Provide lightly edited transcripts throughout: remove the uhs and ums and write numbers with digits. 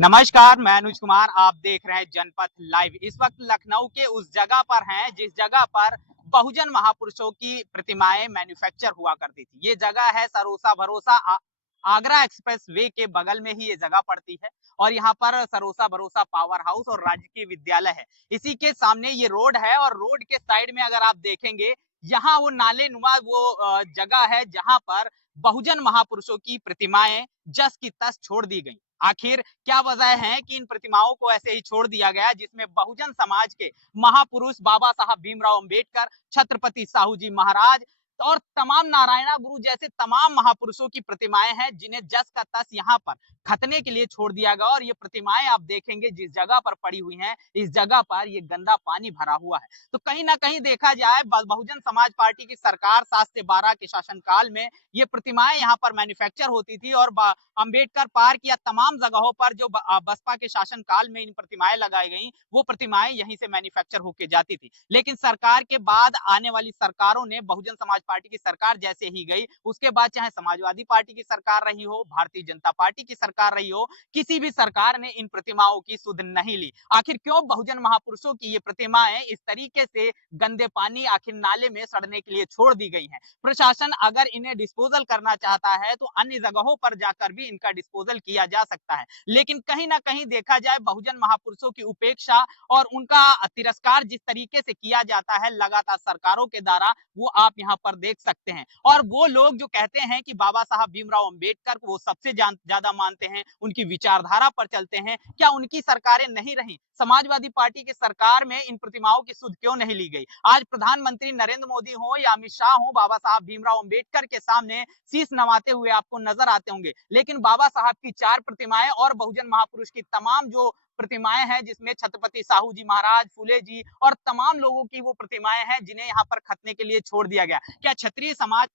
नमस्कार, मैं अनुज कुमार। आप देख रहे हैं जनपथ लाइव। इस वक्त लखनऊ के उस जगह पर हैं जिस जगह पर बहुजन महापुरुषों की प्रतिमाएं मैन्युफैक्चर हुआ करती थी। ये जगह है सरोसा भरोसा आगरा एक्सप्रेस वे के बगल में ही ये जगह पड़ती है और यहाँ पर सरोसा भरोसा पावर हाउस और राजकीय विद्यालय है। इसी के सामने ये रोड है और रोड के साइड में अगर आप देखेंगे, यहाँ वो नाले नुमा वो जगह है जहां पर बहुजन महापुरुषों की प्रतिमाएं जस की तस छोड़ दी गई। आखिर क्या वजह है कि इन प्रतिमाओं को ऐसे ही छोड़ दिया गया, जिसमें बहुजन समाज के महापुरुष बाबा साहब भीमराव अंबेडकर, छत्रपति साहू जी महाराज और तमाम नारायणा गुरु जैसे तमाम महापुरुषों की प्रतिमाएं हैं, जिन्हें जस का तस यहाँ पर खतने के लिए छोड़ दिया गया। और ये प्रतिमाएं आप देखेंगे जिस जगह पर पड़ी हुई हैं, इस जगह पर ये गंदा पानी भरा हुआ है। तो कहीं ना कहीं देखा जाए, बहुजन समाज पार्टी की सरकार 7 से 12 के शासनकाल में ये प्रतिमाएं यहाँ पर मैन्युफैक्चर होती थी और अंबेडकर पार्क या तमाम जगहों पर जो बसपा के शासन काल में इन प्रतिमाएं लगाई गई, वो प्रतिमाएं यहीं से मैन्युफैक्चर होके जाती थी। लेकिन सरकार के बाद आने वाली सरकारों ने, बहुजन समाज पार्टी की सरकार जैसे ही गई, उसके बाद चाहे समाजवादी पार्टी की सरकार रही हो, भारतीय जनता पार्टी की सरकार रही हो, किसी भी सरकार ने इन प्रतिमाओं की सुध नहीं ली। आखिर क्यों बहुजन महापुरुषों की ये प्रतिमाएं इस तरीके से गंदे पानी आखिर नाले में सड़ने के लिए छोड़ दी गई हैं? प्रशासन अगर इन्हें डिस्पोजल करना चाहता है तो अन्य जगहों पर जाकर भी इनका डिस्पोजल किया जा सकता है। लेकिन कहीं ना कहीं देखा जाए, बहुजन महापुरुषों की उपेक्षा और उनका तिरस्कार जिस तरीके से किया जाता है लगातार सरकारों के द्वारा, वो आप यहाँ पर देख सकते हैं। और वो लोग जो कहते हैं कि बाबा साहब भीमराव अंबेडकर को वो सबसे ज्यादा मानते हैं, उनकी विचारधारा पर चलते हैं, क्या उनकी सरकारें नहीं रही? समाजवादी पार्टी की सरकार में इन प्रतिमाओं की सुध क्यों नहीं ली गई? आज प्रधानमंत्री नरेंद्र मोदी हो या अमित शाह हो, बाबा साहब भीमराव अंबेडकर के सामने शीश नवाते हुए आपको नजर आते होंगे। लेकिन बाबा साहब की 4 प्रतिमाएं और बहुजन महापुरुष की तमाम जो प्रतिमाएं हैं, जिसमें छत्रपति साहू जी महाराज, फुले जी और तमाम लोगों की वो प्रतिमाएं हैं, जिन्हें यहाँ पर खतने के लिए छोड़ दिया गया। क्या क्षत्रिय समाज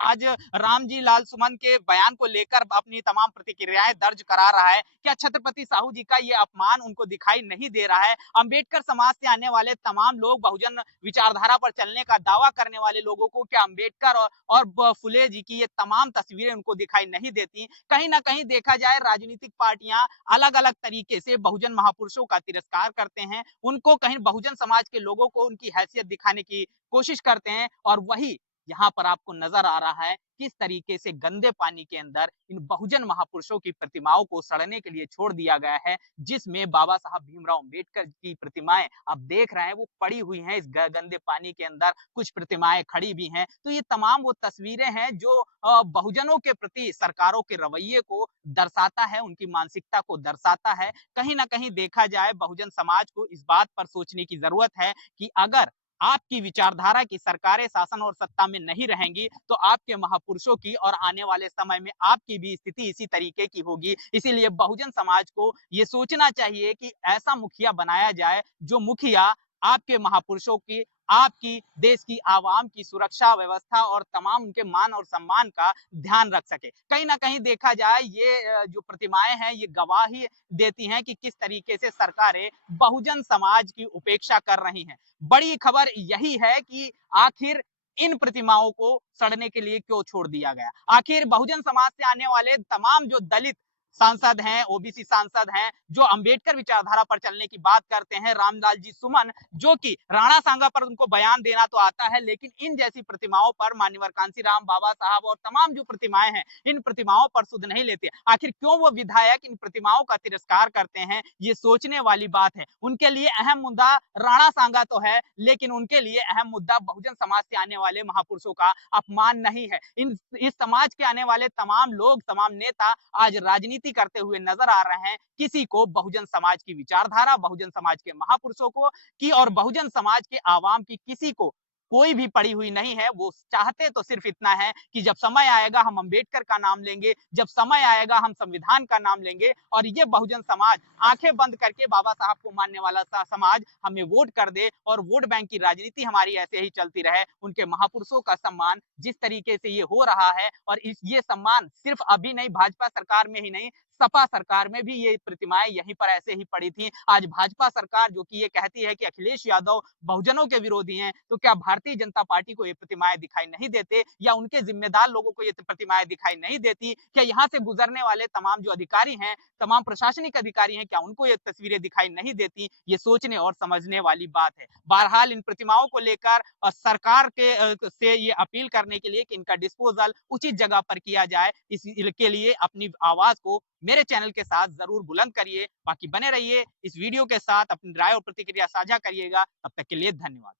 आज रामजी लाल सुमन के बयान को लेकर अपनी तमाम प्रतिक्रियाएं दर्ज करा रहा है? क्या छत्रपति साहू जी का ये अपमान उनको दिखाई नहीं दे रहा है? अंबेडकर समाज से आने वाले तमाम लोग, बहुजन विचारधारा पर चलने का दावा करने वाले लोगों को क्या अंबेडकर और फुले जी की ये तमाम तस्वीरें उनको दिखाई नहीं देती? कहीं ना कहीं देखा जाए, राजनीतिक पार्टियां अलग अलग तरीके से बहुजन महापुरुषों का तिरस्कार करते हैं, उनको कहीं बहुजन समाज के लोगों को उनकी हैसियत दिखाने की कोशिश करते हैं, और वही यहाँ पर आपको नजर आ रहा है किस तरीके से गंदे पानी के अंदर इन बहुजन महापुरुषों की प्रतिमाओं को सड़ने के लिए छोड़ दिया गया है, जिसमें बाबा साहब भीमराव अंबेडकर की प्रतिमाएं आप देख रहे हैं वो पड़ी हुई हैं इस गंदे पानी के अंदर, कुछ प्रतिमाएं खड़ी भी हैं। तो ये तमाम वो तस्वीरें हैं जो बहुजनों के प्रति सरकारों के रवैये को दर्शाता है, उनकी मानसिकता को दर्शाता है। कहीं ना कहीं देखा जाए, बहुजन समाज को इस बात पर सोचने की जरूरत है कि अगर आपकी विचारधारा की सरकारें शासन और सत्ता में नहीं रहेंगी तो आपके महापुरुषों की और आने वाले समय में आपकी भी स्थिति इसी तरीके की होगी। इसीलिए बहुजन समाज को ये सोचना चाहिए कि ऐसा मुखिया बनाया जाए जो मुखिया आपके महापुरुषों की, आपकी, देश की आवाम की सुरक्षा व्यवस्था और तमाम उनके मान और सम्मान का ध्यान रख सके। कहीं ना कहीं देखा जाए, ये जो प्रतिमाएं हैं ये गवाही देती हैं कि किस तरीके से सरकारें बहुजन समाज की उपेक्षा कर रही हैं। बड़ी खबर यही है कि आखिर इन प्रतिमाओं को सड़ने के लिए क्यों छोड़ दिया गया? आखिर बहुजन समाज से आने वाले तमाम जो दलित सांसद हैं, ओबीसी सांसद हैं, जो अंबेडकर विचारधारा पर चलने की बात करते हैं, रामलाल जी सुमन, जो कि राणा सांगा पर उनको बयान देना तो आता है, लेकिन इन जैसी प्रतिमाओं पर, मान्यवर कांशीराम बाबा साहब और तमाम जो प्रतिमाएं हैं, इन प्रतिमाओं पर सुध नहीं लेते। आखिर क्यों वो विधायक इन प्रतिमाओं का तिरस्कार करते हैं? ये सोचने वाली बात है। उनके लिए अहम मुद्दा राणा सांगा तो है, लेकिन उनके लिए अहम मुद्दा बहुजन समाज से आने वाले महापुरुषों का अपमान नहीं है। इस समाज के आने वाले तमाम लोग, तमाम नेता आज राजनीति करते हुए नजर आ रहे हैं। किसी को बहुजन समाज की विचारधारा, बहुजन समाज के महापुरुषों को की और बहुजन समाज के आवाम की किसी को कोई भी पड़ी हुई नहीं है। वो चाहते तो सिर्फ इतना है कि जब समय आएगा हम अंबेडकर का नाम लेंगे, जब समय आएगा हम संविधान का नाम लेंगे, और ये बहुजन समाज आंखें बंद करके बाबा साहब को मानने वाला समाज हमें वोट कर दे और वोट बैंक की राजनीति हमारी ऐसे ही चलती रहे। उनके महापुरुषों का सम्मान जिस तरीके से ये हो रहा है, और ये सम्मान सिर्फ अभी नहीं, भाजपा सरकार में ही नहीं, सपा सरकार में भी ये प्रतिमाएं यहीं पर ऐसे ही पड़ी थी। आज भाजपा सरकार जो कि ये कहती है कि अखिलेश यादव बहुजनों के विरोधी हैं, तो क्या भारतीय जनता पार्टी को ये प्रतिमाएं दिखाई नहीं देते या उनके जिम्मेदार लोगों को ये प्रतिमाएं दिखाई नहीं देती? क्या यहाँ से गुजरने वाले तमाम जो अधिकारी हैं, तमाम प्रशासनिक अधिकारी हैं, क्या उनको ये तस्वीरें दिखाई नहीं देती? ये सोचने और समझने वाली बात है। बहरहाल इन प्रतिमाओं को लेकर सरकार से ये अपील करने के लिए कि इनका डिस्पोजल उचित जगह पर किया जाए, इसके लिए अपनी आवाज को मेरे चैनल के साथ जरूर बुलंद करिए। बाकी बने रहिए इस वीडियो के साथ, अपनी राय और प्रतिक्रिया साझा करिएगा। तब तक के लिए धन्यवाद।